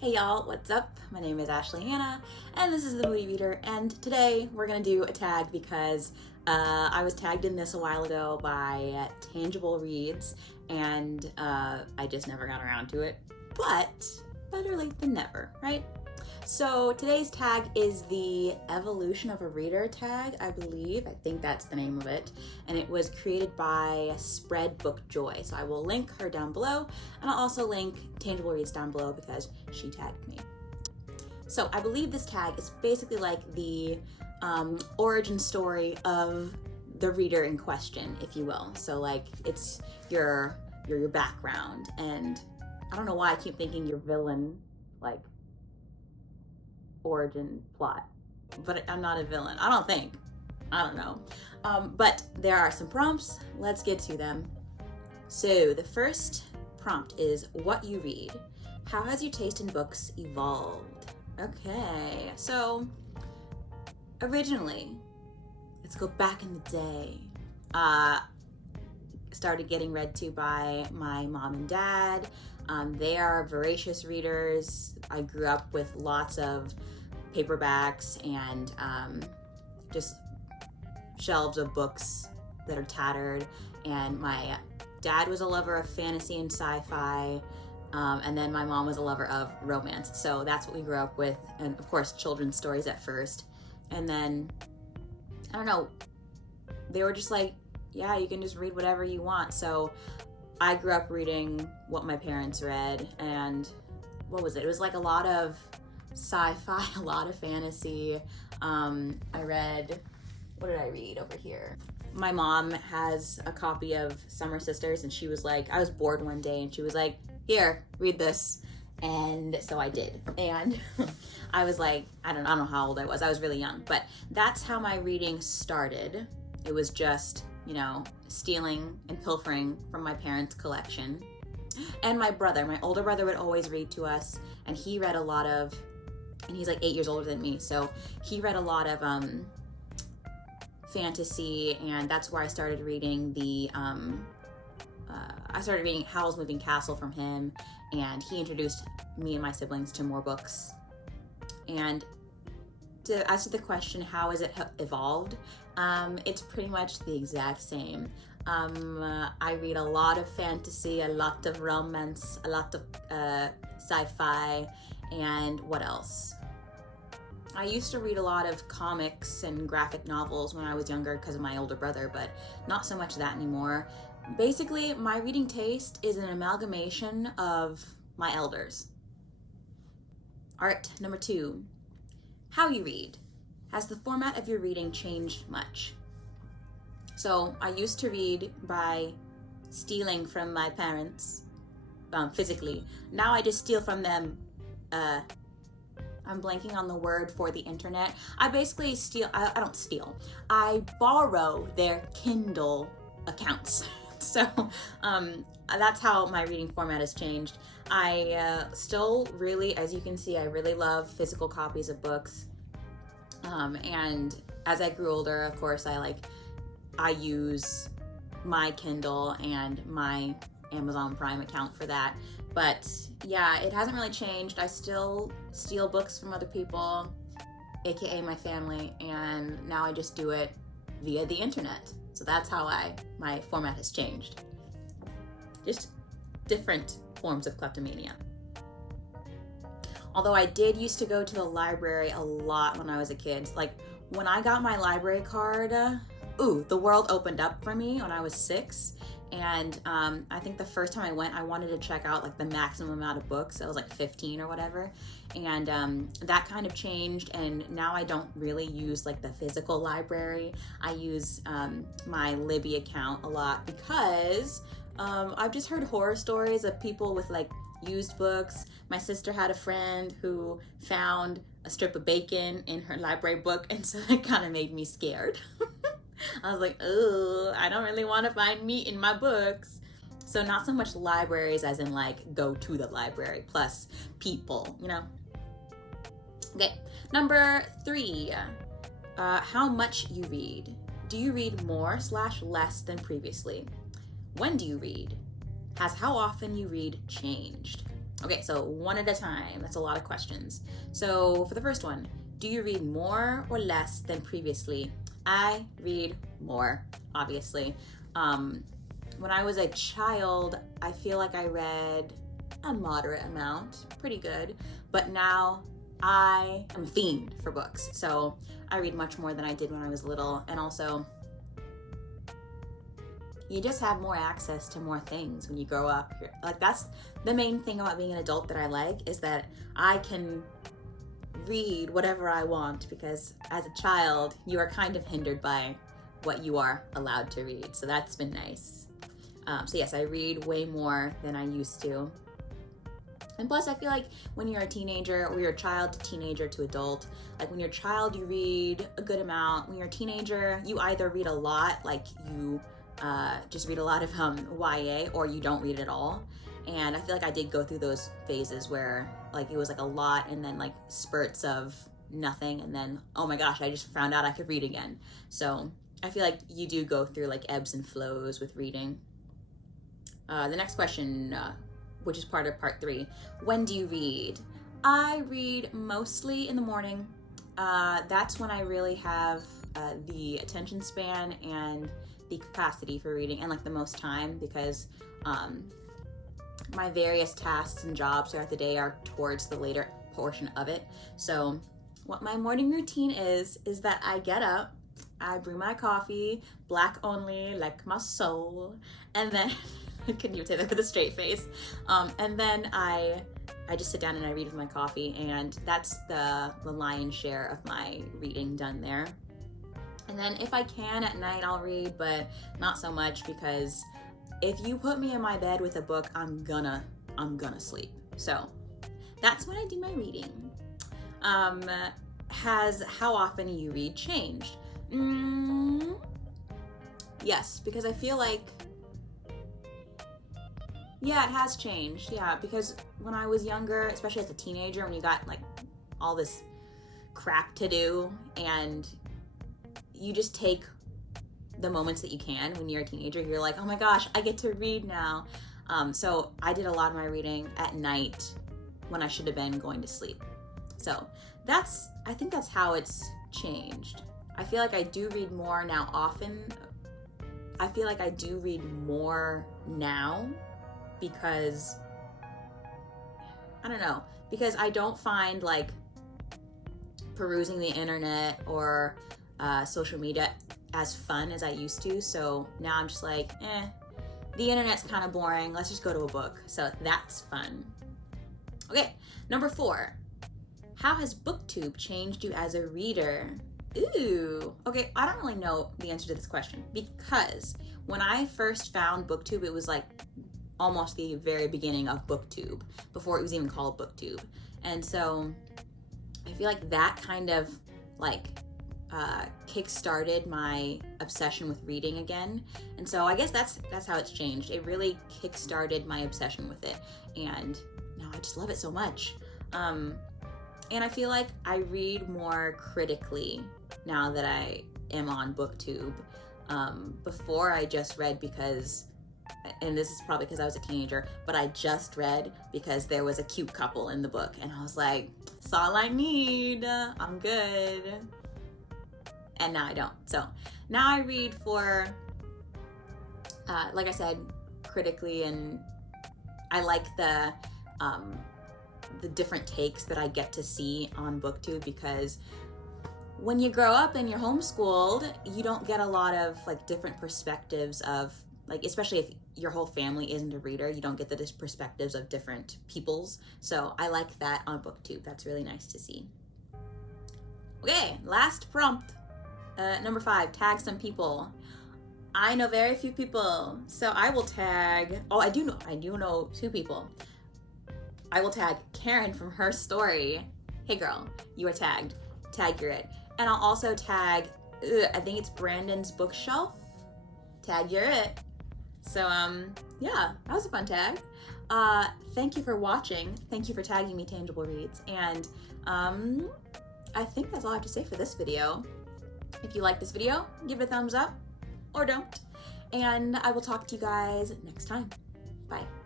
Hey y'all, what's up? My name is Ashley Hannah, and this is the Moody Reader, and today we're gonna do a tag because I was tagged in this a while ago by Tangible Reads, and I just never got around to it, but better late than never, right? So today's tag is the Evolution of a Reader tag, I believe. I think that's the name of it. And it was created by Spread Book Joy. So I will link her down below, and I'll also link Tangible Reads down below because she tagged me. So I believe this tag is basically like the origin story of the reader in question, if you will. So like it's your background, and I don't know why I keep thinking your villain, like origin plot, but I'm not a villain, I don't think. I don't know. But there are some prompts. Let's get to them. So the first prompt is what you read. How has your taste in books evolved? Okay, so originally, let's go back in the day. Started getting read to by my mom and dad. They are voracious readers. I grew up with lots of paperbacks and just shelves of books that are tattered. And my dad was a lover of fantasy and sci-fi. And then my mom was a lover of romance. So that's what we grew up with. And of course, children's stories at first. And then, I don't know, they were just like, yeah, you can just read whatever you want. So I grew up reading what my parents read, and what was it? It was like a lot of sci-fi, a lot of fantasy. I read, what did I read over here? My mom has a copy of Summer Sisters, and she was like, I was bored one day, and she was like, here, read this. And so I did. And I was like, I don't know how old I was. I was really young, but that's how my reading started. It was just, you know, stealing and pilfering from my parents' collection. And my older brother would always read to us, and he read a lot of, and he's like 8 years older than me, so he read a lot of fantasy, and that's where I started reading I started reading Howl's Moving Castle from him, and he introduced me and my siblings to more books. And to answer the question, how has it evolved? It's pretty much the exact same. I read a lot of fantasy, a lot of romance, a lot of sci-fi, and what else? I used to read a lot of comics and graphic novels when I was younger because of my older brother, but not so much that anymore. Basically, my reading taste is an amalgamation of my elders. All right, number 2. How you read. Has the format of your reading changed much? So I used to read by stealing from my parents, physically. Now I just steal from them. I'm blanking on the word for the internet. I basically steal. I don't steal. I borrow their Kindle accounts. So that's how my reading format has changed. I still really, as you can see, I really love physical copies of books. And as I grew older, of course, I use my Kindle and my Amazon Prime account for that. But yeah, it hasn't really changed. I still steal books from other people, aka my family, and now I just do it via the internet. So that's how my format has changed. Just different forms of kleptomania. Although I did used to go to the library a lot when I was a kid. Like when I got my library card, the world opened up for me when I was 6. And I think the first time I went, I wanted to check out like the maximum amount of books. It was like 15 or whatever. And that kind of changed. And now I don't really use like the physical library. I use my Libby account a lot because I've just heard horror stories of people with like used books. My sister had a friend who found a strip of bacon in her library book, and so it kind of made me scared. I was like, oh, I don't really want to find meat in my books. So not so much libraries as in like go to the library, plus people, you know. Okay, number 3, how much you read. Do you read more/less than previously? When do you read? Has how often you read changed? Okay, so one at a time. That's a lot of questions. So for the first one, do you read more or less than previously? I read more, obviously. When I was a child, I feel like I read a moderate amount, pretty good, but now I am a fiend for books. So I read much more than I did when I was little, and also you just have more access to more things when you grow up. Like, that's the main thing about being an adult that I like, is that I can read whatever I want, because as a child, you are kind of hindered by what you are allowed to read. So that's been nice. So yes, I read way more than I used to. And plus, I feel like when you're a teenager, or you're a child to teenager to adult, like when you're a child, you read a good amount. When you're a teenager, you either read a lot, like you just read a lot of YA, or you don't read at all. And I feel like I did go through those phases where like it was like a lot, and then like spurts of nothing, and then, oh my gosh, I just found out I could read again. So I feel like you do go through like ebbs and flows with reading. The next question, which is part of part 3, when do you read? I read mostly in the morning. That's when I really have the attention span and the capacity for reading, and like the most time, because my various tasks and jobs throughout the day are towards the later portion of it. So what my morning routine is that I get up, I brew my coffee, black only, like my soul, and then I couldn't even say that with a straight face. And then I just sit down and I read with my coffee, and that's the lion's share of my reading done there. And then if I can at night, I'll read, but not so much, because if you put me in my bed with a book, I'm gonna sleep. So that's when I do my reading. Has how often you read changed? Yes, because I feel like, yeah, it has changed. Yeah, because when I was younger, especially as a teenager, when you got like all this crap to do, and you just take the moments that you can when you're a teenager, you're like, oh my gosh, I get to read now. So I did a lot of my reading at night when I should have been going to sleep. So I think that's how it's changed. I feel like I do read more now often. I feel like I do read more now because, I don't know, because I don't find like perusing the internet or social media as fun as I used to. So now I'm just like, the internet's kind of boring. Let's just go to a book. So that's fun. Okay, number 4. How has Booktube changed you as a reader? Ooh, okay, I don't really know the answer to this question, because when I first found Booktube, it was like almost the very beginning of Booktube, before it was even called Booktube. And so I feel like that kind of like kick-started my obsession with reading again. And so I guess that's how it's changed. It really kick-started my obsession with it, and now I just love it so much. And I feel like I read more critically now that I am on Booktube. Before I just read because, and this is probably because I was a teenager, but I just read because there was a cute couple in the book, and I was like, that's all I need, I'm good. And now I don't. So now I read for, like I said, critically, and I like the different takes that I get to see on Booktube, because when you grow up and you're homeschooled, you don't get a lot of like different perspectives of, like, especially if your whole family isn't a reader, you don't get the perspectives of different peoples. So I like that on Booktube. That's really nice to see. Okay, last prompt. Number 5, tag some people. I know very few people, so I will tag, I do know 2 people. I will tag Karen from her story. Hey girl, you are tagged. Tag you're it. And I'll also tag, I think it's Brandon's bookshelf. Tag you're it. So yeah, that was a fun tag. Thank you for watching. Thank you for tagging me, Tangible Reads. And I think that's all I have to say for this video. If you like this video, give it a thumbs up or don't. And I will talk to you guys next time. Bye.